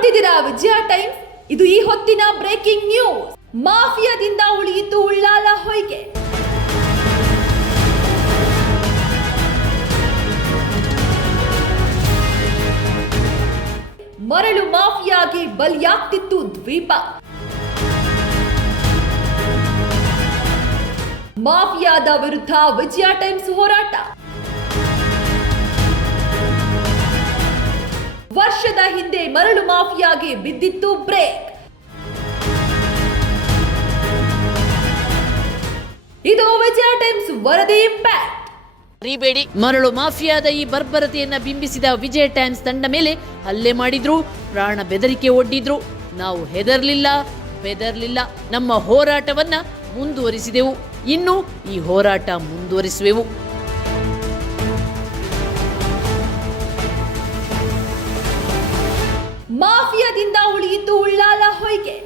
ನೋಡ್ತಿದ್ದೀರಾ ವಿಜಯ ಟೈಮ್ಸ್. ಇದು ಈ ಹೊತ್ತಿನ ಬ್ರೇಕಿಂಗ್ ನ್ಯೂಸ್. ಮಾಫಿಯಾದಿಂದ ಉಳಿಯಿತು ಉಳ್ಳಾಲ ಹೊಯ್ಗೆ. ಮರಳು ಮಾಫಿಯಾಗೆ ಬಲಿಯಾಗ್ತಿತ್ತು ದ್ವೀಪ. ಮಾಫಿಯಾದ ವಿರುದ್ಧ ವಿಜಯ ಟೈಮ್ಸ್ ಹೋರಾಟ. ವರ್ಷದ ಹಿಂದೆ ಮರಳು ಮಾಫಿಯಾಗೆ ಬಿದ್ದಿತ್ತು ಬ್ರೇಕ್. ಇದು ವಿಜಯ ಟೈಮ್ಸ್ ವರದಿ ಇಂಪ್ಯಾಕ್ಟ್. ಮರಿಬೇಡಿ, ಮರಳು ಮಾಫಿಯಾದ ಈ ಬರ್ಬರತೆಯನ್ನ ಬಿಂಬಿಸಿದ ವಿಜಯ ಟೈಮ್ಸ್ ತಂಡ ಮೇಲೆ ಹಲ್ಲೆ ಮಾಡಿದ್ರು, ಪ್ರಾಣ ಬೆದರಿಕೆ ಒಡ್ಡಿದ್ರು. ನಾವು ಬೆದರ್ಲಿಲ್ಲ, ನಮ್ಮ ಹೋರಾಟವನ್ನ ಮುಂದುವರಿಸಿದೆವು. ಇನ್ನು ಈ ಹೋರಾಟ ಮುಂದುವರಿಸುವೆವು. ಮಾಫಿಯಾದಿಂದ ಉಳಿಯಿತು ಉಳ್ಳಾಲ ಹೊಯ್ಗೆ.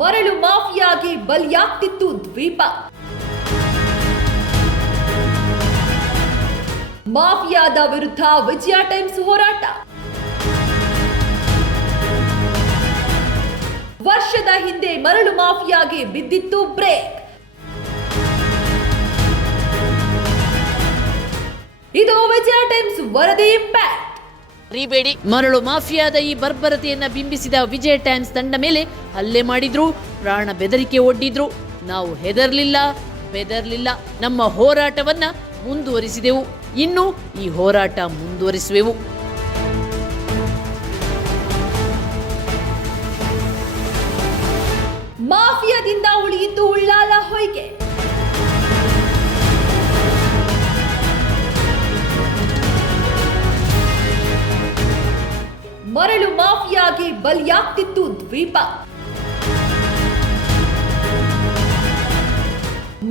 ಮರಳು ಮಾಫಿಯಾಗೆ ಬಲಿಯಾಗ್ತಿತ್ತು ದ್ವೀಪ. ಮಾಫಿಯಾದ ವಿರುದ್ಧ ವಿಜಯ ಟೈಮ್ಸ್ ಹೋರಾಟ. ವರ್ಷದ ಹಿಂದೆ ಮರಳು ಮಾಫಿಯಾಗೆ ಬಿದ್ದಿತ್ತು ಬ್ರೇಕ್. ಇದು ವಿಜಯ ಟೈಮ್ಸ್ ವರದಿ ಇಂಪ್ಯಾಕ್ಟ್. ಮರಿಬೇಡಿ, ಮರಳು ಮಾಫಿಯಾದ ಈ ಬರ್ಬರತೆಯನ್ನ ಬಿಂಬಿಸಿದ ವಿಜಯ ಟೈಮ್ಸ್ ತಂಡ ಮೇಲೆ ಹಲ್ಲೆ ಮಾಡಿದ್ರು, ಪ್ರಾಣ ಬೆದರಿಕೆ ಒಡ್ಡಿದ್ರು. ನಾವು ಬೆದರ್ಲಿಲ್ಲ, ನಮ್ಮ ಹೋರಾಟವನ್ನ ಮುಂದುವರಿಸಿದೆವು. ಇನ್ನು ಈ ಹೋರಾಟ ಮುಂದುವರಿಸುವೆವು. ಮಾಫಿಯಾದಿಂದ ಉಳಿಯಿತು ಉಳ್ಳಾಲ ಹೊಯ್ಗೆ. ಮರಳು ಮಾಫಿಯಾಗೆ ಬಲಿಯಾಗ್ತಿತ್ತು ದ್ವೀಪ.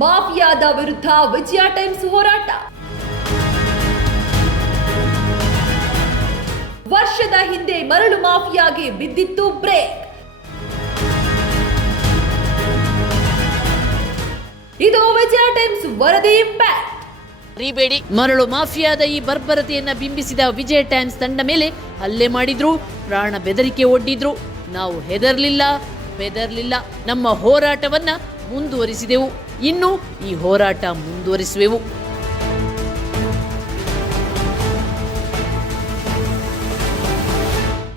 ಮಾಫಿಯಾದ ವಿರುದ್ಧ ವಿಜಯ ಟೈಮ್ಸ್ ಹೋರಾಟ. ವರ್ಷದ ಹಿಂದೆ ಮರಳು ಮಾಫಿಯಾಗೆ ಬಿದ್ದಿತ್ತು ಬ್ರೇಕ್. ಇದು ವಿಜಯ ಟೈಮ್ಸ್ ವರದಿ ಇಂಪ್ಯಾಕ್ಟ್. ಮರಿಬೇಡಿ, ಮರಳು ಮಾಫಿಯಾದ ಈ ಬರ್ಬರತೆಯನ್ನ ಬಿಂಬಿಸಿದ ವಿಜಯ ಟೈಮ್ಸ್ ತಂಡ ಮೇಲೆ ಹಲ್ಲೆ ಮಾಡಿದ್ರು, ಪ್ರಾಣ ಬೆದರಿಕೆ ಒಡ್ಡಿದ್ರು. ನಾವು ಬೆದರ್ಲಿಲ್ಲ, ನಮ್ಮ ಹೋರಾಟವನ್ನ ಮುಂದುವರಿಸಿದೆವು. ಇನ್ನು ಈ ಹೋರಾಟ ಮುಂದುವರಿಸುವೆವು.